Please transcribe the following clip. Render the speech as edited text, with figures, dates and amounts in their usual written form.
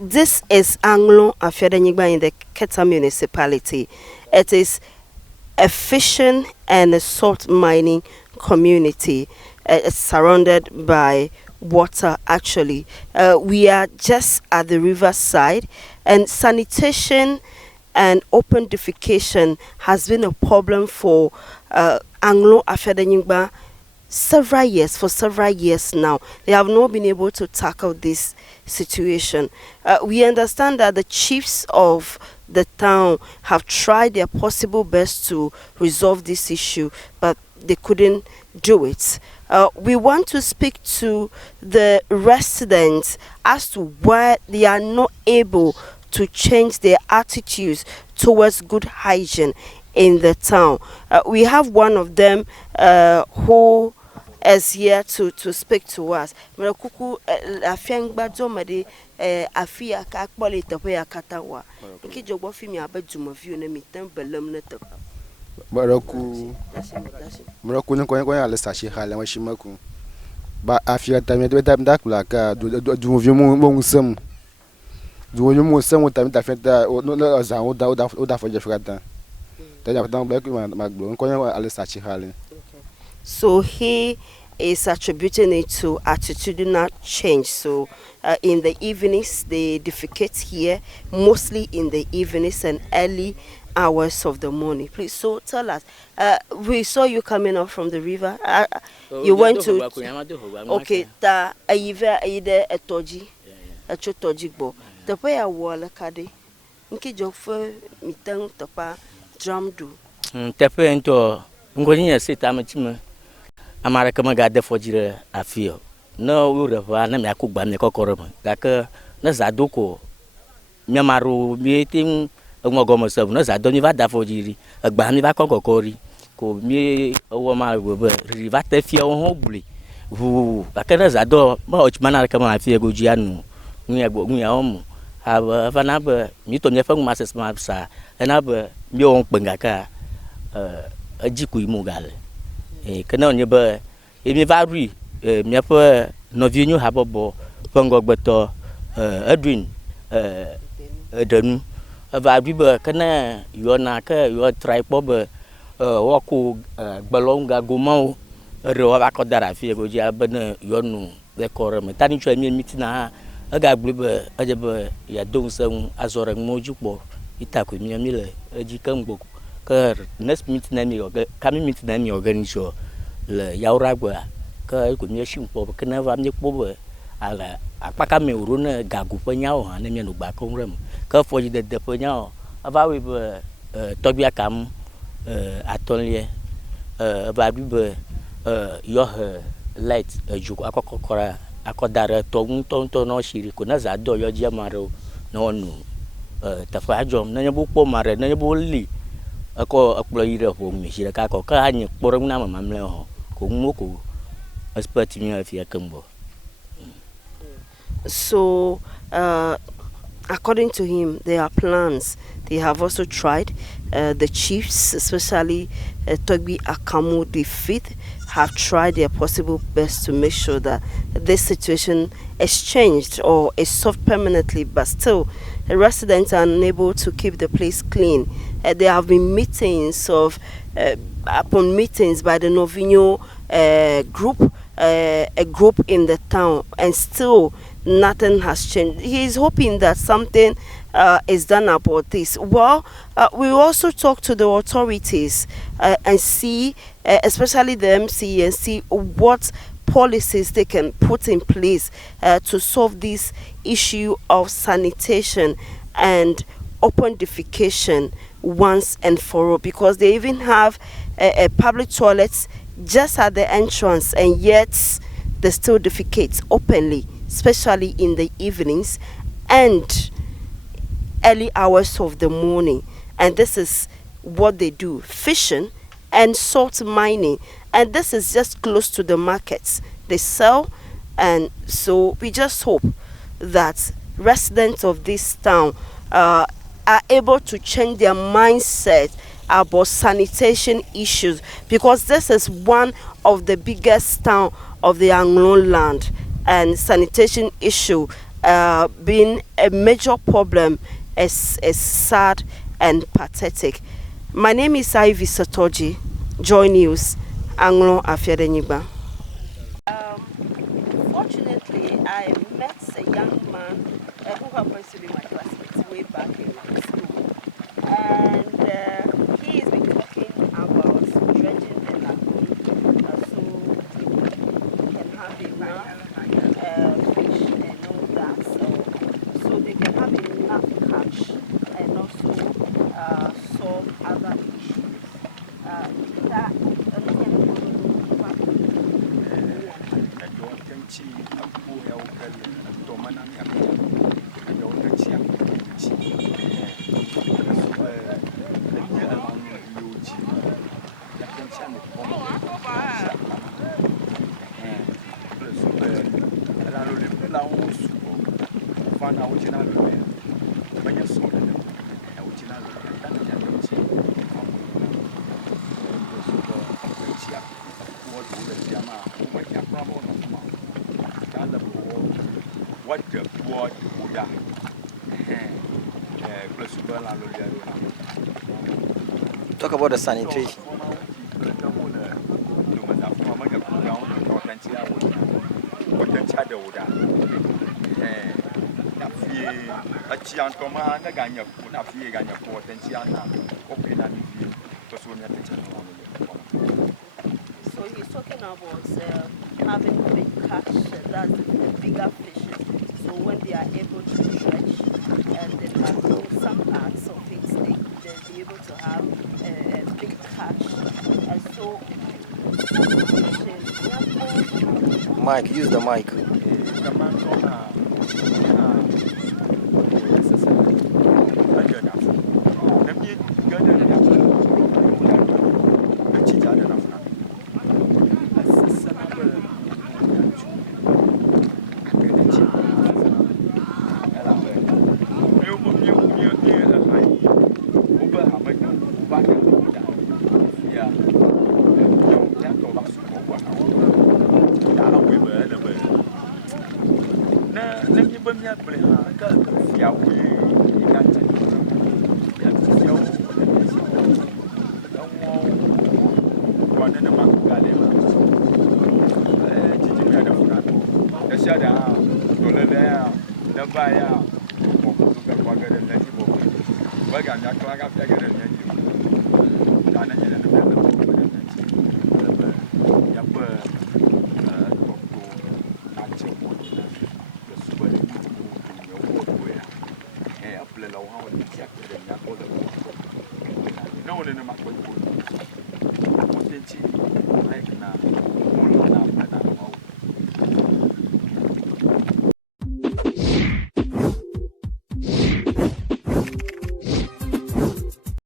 This is Anlo AfIadenyigba in the Keta municipality. It is a fishing and a salt mining community. It's surrounded by water actually. We are just at the riverside, and sanitation and open defecation has been a problem for Anlo AfIadenyigba for several years now. They have not been able to tackle this situation. We understand that the chiefs of the town have tried their possible best to resolve this issue, but they couldn't do it. We want to speak to the residents as to why they are not able to change their attitudes towards good hygiene in the town. We have one of them who is here to speak to us. Mekuku afiangba domade afia ka akpole tepe ya katawa. Nki jogbo fi mi abeduma view na mi tan belam na tepe. Muraku ne ko ya lesa shi hala wa shi maku. Ba afia ta mi da kula ka du view mo nsam. Du view mo nsam ta mi ta fenta o no za o da fo je frata. Ta ya tan ba ku ma gbo ko ya lesa shi hala. So he is attributing it to attitudinal change. So in the evenings, they defecate here, mostly in the evenings and early hours of the morning. Please, so tell us. We saw you coming up from the river. You went to. Okay, ta ayive ayide etoji, toji bo. Tepe ya wala kade. Nki jofo mitang tepa drum do. Tepe ento ngoni ya sita machima. Amara kama gade fojire afio no ure va na me akugba me kokoro mo gaka na zadoko me maru mi tin ngogo mo sabu na zado mi va da fojiri agba mi va kokokori ko mi owo ma go ri va te fie ho buli vu gaka na zado ma ochmana kama afie goji anu nya omo aba va na ba mi to me fa ma ses ma sa na ba mi on pengaka ajiku imugale kana onye ba emi varui mi fa novinho habobo pangogbeto adwin danu va bi ba kana yo na ka yo try po ba woku gbalonga gomao re wa ko dara fi go ji abana yo nu be kore me tani chwa mi mitina aga gbe ba aje ba ya don san azore moju po itaku mi mi le aji kan gboku ka next meeting na mi kami meeting na mi organize le yaura gwa ka ku mi shim po ka na va mi po ba ala apaka me uru na gagu pa nyao ha na mi no gba ko rem ka fo ji de pa nyao ava we ba tobia kam atonlie ba bi ba yo light ju akokora akodara to nto no shiri ko na za do yo je maro no nu tafa jom na nyabu po mare na nyabu li ako akplo yire ho mi shira ka ko ka anyi kporo na mama mle ho ko moko aspect mi afia kambo. So according to him, there are plans. They have also tried. The chiefs, especially Togbi Akamu, the fifth, have tried their possible best to make sure that this situation is changed or is solved permanently, but still the residents are unable to keep the place clean. There have been meetings upon meetings by the Novinho group, a group in the town, and still nothing has changed. He is hoping that something is done about this. Well, we also talk to the authorities and see, especially the MC, and see what policies they can put in place to solve this issue of sanitation and open defecation once and for all, because they even have a public toilets just at the entrance, and yet they still defecate openly, especially in the evenings and early hours of the morning. And this is what they do: fishing and salt mining, and this is just close to the markets they sell. And so we just hope that residents of this town are able to change their mindset about sanitation issues, because this is one of the biggest town of the Anglo land, and sanitation issue being a major problem is sad and pathetic. My name is Ivy Satoji. Joy News, Anlo AfIadenyigba. Fortunately, I met a young man who happens to be my classmate way back in school, and he has been talking about dredging the lagoon so we can have enough fish and all that, so they can have enough catch and also solve other issues. That Talk about the sanitation. So he's talking about having big catch, that's the bigger fishes. So when they are able to dredge the lagoon, some parts of it, they'll be able to have a big catch. So, Mike, use the mic. No,